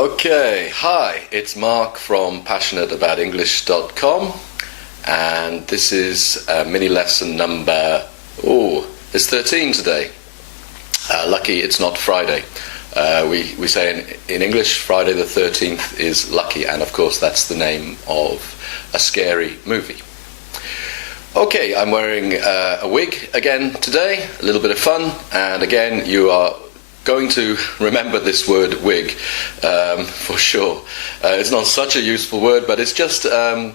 Okay, hi, it's Mark from passionateaboutenglish.com, and this is mini lesson number, it's 13 today. Lucky it's not Friday. We say in English, Friday the 13th is lucky, and of course that's the name of a scary movie. Okay, I'm wearing a wig again today, a little bit of fun, and again you are going to remember this word wig for sure. It's not such a useful word, but it's just an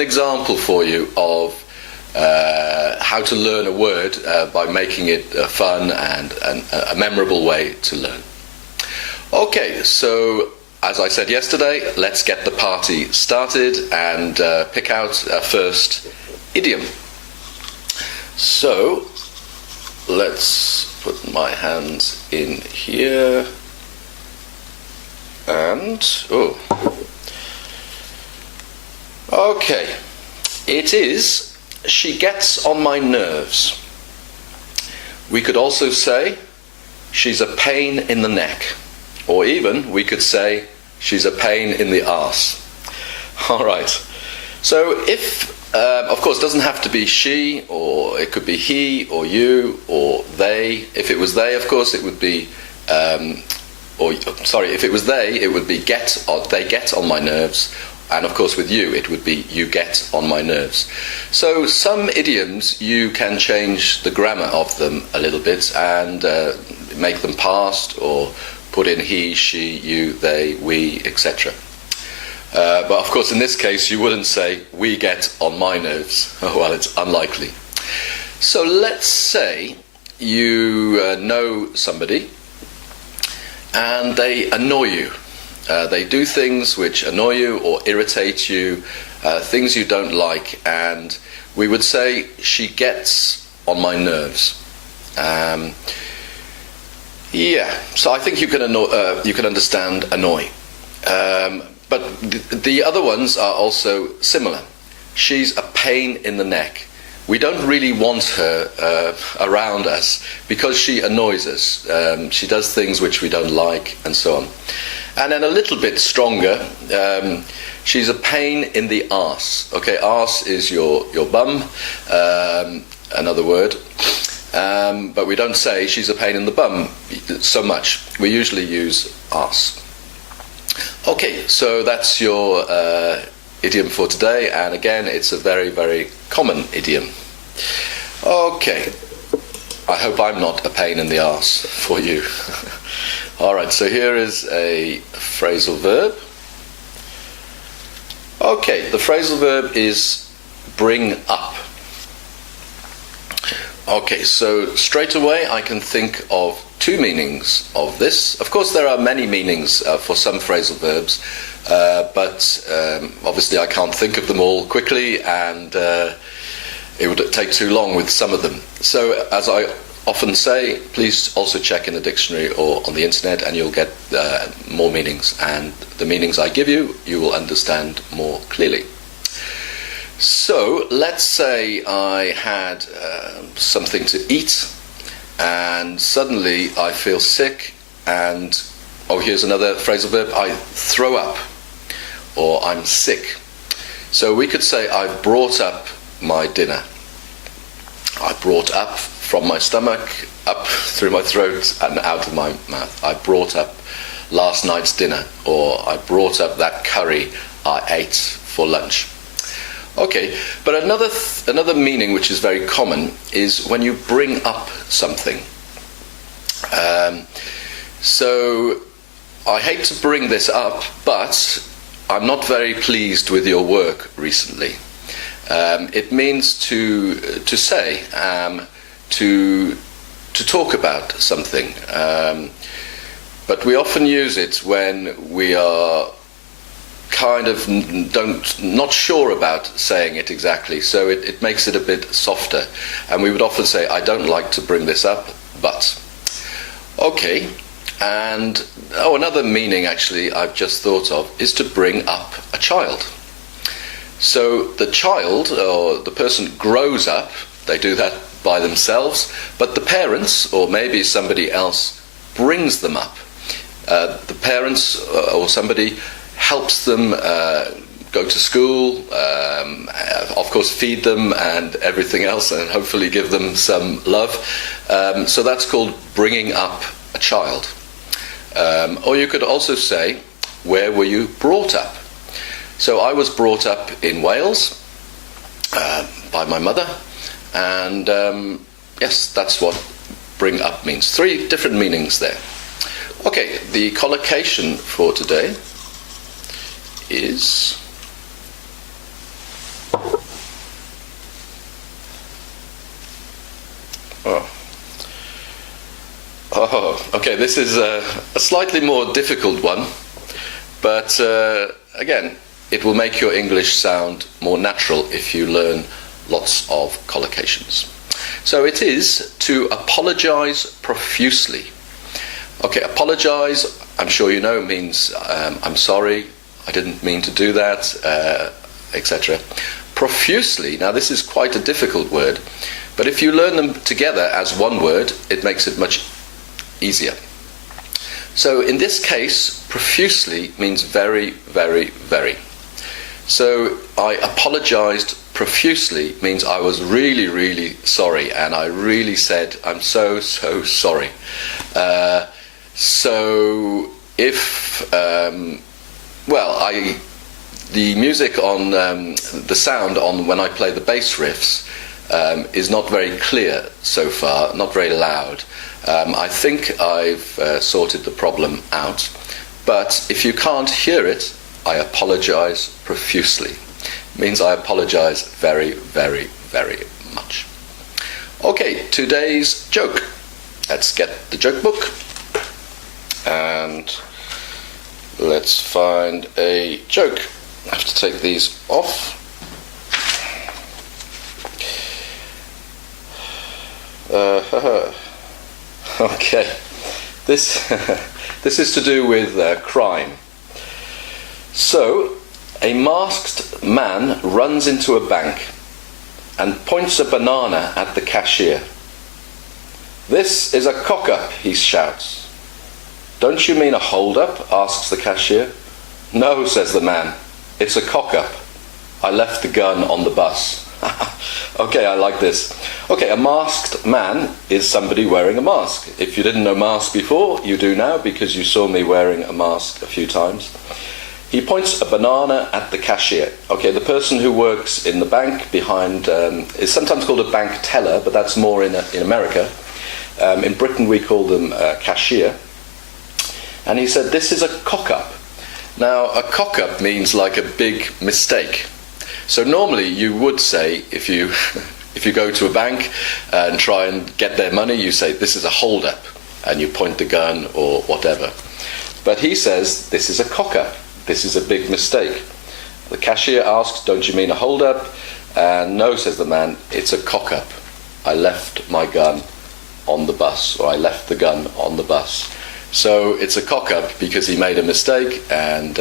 example for you of how to learn a word by making it fun and a memorable way to learn. Okay, so as I said yesterday, let's get the party started and pick out our first idiom. So let's put my hands in here and okay, it is she gets on my nerves. We could also say she's a pain in the neck, or even we could say she's a pain in the arse. All right, so if of course, it doesn't have to be she, or it could be he, or you, or they. If it was they, of course, it would be, if it was they, it would be get, or they get on my nerves. And of course, with you, it would be you get on my nerves. So some idioms, you can change the grammar of them a little bit and make them past, or put in he, she, you, they, we, etc. But of course, in this case, you wouldn't say, we get on my nerves. Oh, well, it's unlikely. So let's say you know somebody and they annoy you. They do things which annoy you or irritate you, things you don't like, and we would say, she gets on my nerves. So I think you can understand annoy. But the other ones are also similar. She's a pain in the neck. We don't really want her around us because she annoys us. She does things which we don't like, and so on. And then a little bit stronger, she's a pain in the arse. Okay, arse is your bum, another word. But we don't say she's a pain in the bum so much. We usually use arse. Okay, so that's your idiom for today, and again, it's a very, very common idiom. Okay, I hope I'm not a pain in the arse for you. Alright, so here is a phrasal verb. Okay, the phrasal verb is bring up. Okay, so straight away I can think of two meanings of this. Of course, there are many meanings for some phrasal verbs, but obviously I can't think of them all quickly, and it would take too long with some of them. So, as I often say, please also check in the dictionary or on the internet, and you'll get more meanings. And the meanings I give you, you will understand more clearly. So, let's say I had something to eat, and suddenly I feel sick, and here's another phrasal verb, I throw up, or I'm sick. So we could say I've brought up my dinner. I brought up from my stomach, up through my throat and out of my mouth. I brought up last night's dinner, or I brought up that curry I ate for lunch. Okay, but another meaning which is very common is when you bring up something. So I hate to bring this up, but I'm not very pleased with your work recently. It means to say, to talk about something, but we often use it when we are kind of not sure about saying it exactly, so it makes it a bit softer, and we would often say, I don't like to bring this up, but. Okay, and another meaning actually I've just thought of is to bring up a child. So the child, or the person, grows up. They do that by themselves, but the parents, or maybe somebody else, brings them up. The parents or somebody helps them go to school, of course feed them and everything else, and hopefully give them some love. So that's called bringing up a child. Or you could also say, where were you brought up? So I was brought up in Wales by my mother, and yes, that's what bring up means. 3 different meanings there. Okay, the collocation for today is okay, this is a slightly more difficult one, but again, it will make your English sound more natural if you learn lots of collocations. So it is to apologise profusely. Okay, apologise, I'm sure you know, means I'm sorry, I didn't mean to do that, etc. Profusely, now this is quite a difficult word, but if you learn them together as one word, it makes it much easier. So in this case, profusely means very, very, very. So I apologised profusely means I was really, really sorry, and I really said, I'm so, so sorry. So if, the music on, the sound on when I play the bass riffs is not very clear so far, not very loud. I think I've sorted the problem out, but if you can't hear it, I apologise profusely. It means I apologise very, very, very much. Okay, today's joke. Let's get the joke book and let's find a joke. I have to take these off. Okay, this is to do with crime. So, a masked man runs into a bank and points a banana at the cashier. "This is a cock-up," he shouts. "Don't you mean a hold-up?" asks the cashier. "No," says the man, "it's a cock-up. I left the gun on the bus." Okay, I like this. Okay, a masked man is somebody wearing a mask. If you didn't know mask before, you do now because you saw me wearing a mask a few times. He points a banana at the cashier. Okay, the person who works in the bank behind is sometimes called a bank teller, but that's more in America. In Britain we call them cashier. And he said, "This is a cock-up." Now, a cock-up means like a big mistake. So normally you would say, if you go to a bank and try and get their money, you say, "This is a hold-up," and you point the gun or whatever. But he says, "This is a cock-up. This is a big mistake." The cashier asks, "Don't you mean a hold-up?" And "No," says the man, "it's a cock-up. I left my gun on the bus," or "I left the gun on the bus." So it's a cock-up because he made a mistake and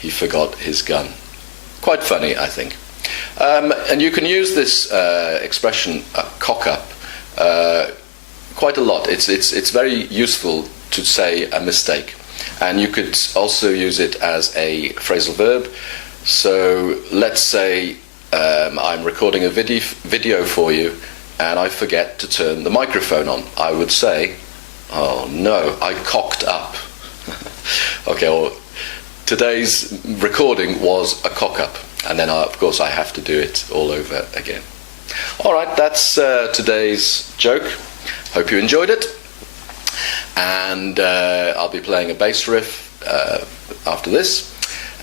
he forgot his gun. Quite funny, I think. And you can use this expression, a cock-up, quite a lot. It's very useful to say a mistake. And you could also use it as a phrasal verb. So let's say I'm recording a video for you and I forget to turn the microphone on. I would say, "Oh no, I cocked up." Okay, or today's recording was a cock-up. And then, of course, I have to do it all over again. All right, that's today's joke. Hope you enjoyed it. And I'll be playing a bass riff after this.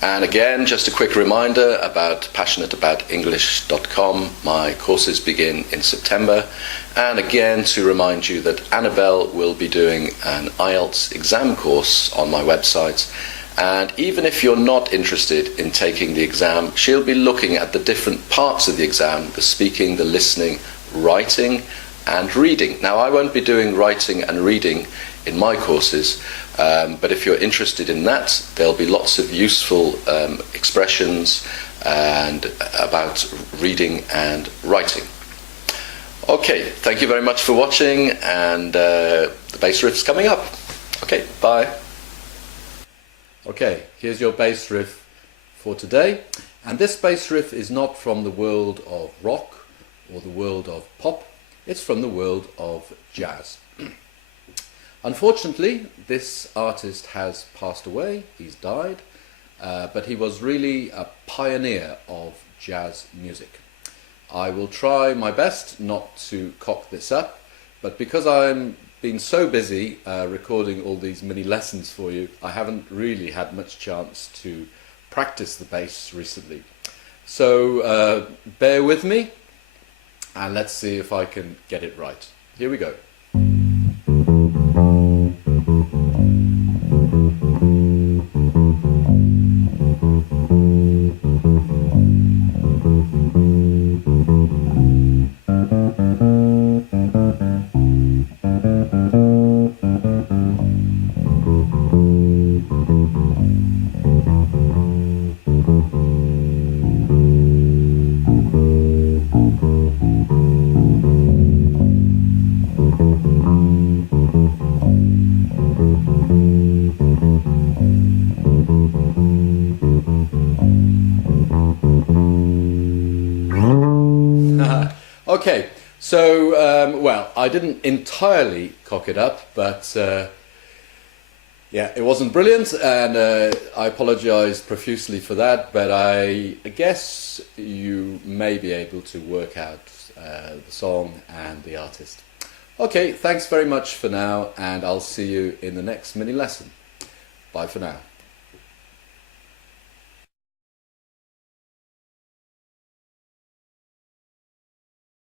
And again, just a quick reminder about passionateaboutenglish.com. My courses begin in September. And again, to remind you that Annabelle will be doing an IELTS exam course on my website. And even if you're not interested in taking the exam, she'll be looking at the different parts of the exam: the speaking, the listening, writing, and reading. Now, I won't be doing writing and reading in my courses, but if you're interested in that, there'll be lots of useful expressions and about reading and writing. Okay, thank you very much for watching, and the bass riff's coming up. Okay, bye. Okay, here's your bass riff for today. And this bass riff is not from the world of rock or the world of pop, it's from the world of jazz. Unfortunately, this artist has passed away, he's died, but he was really a pioneer of jazz music. I will try my best not to cock this up, but because I'm been so busy recording all these mini lessons for you, I haven't really had much chance to practice the bass recently. So bear with me and let's see if I can get it right. Here we go. Okay, so, well, I didn't entirely cock it up, but yeah, it wasn't brilliant, and I apologise profusely for that, but I guess you may be able to work out the song and the artist. Okay, thanks very much for now, and I'll see you in the next mini lesson. Bye for now.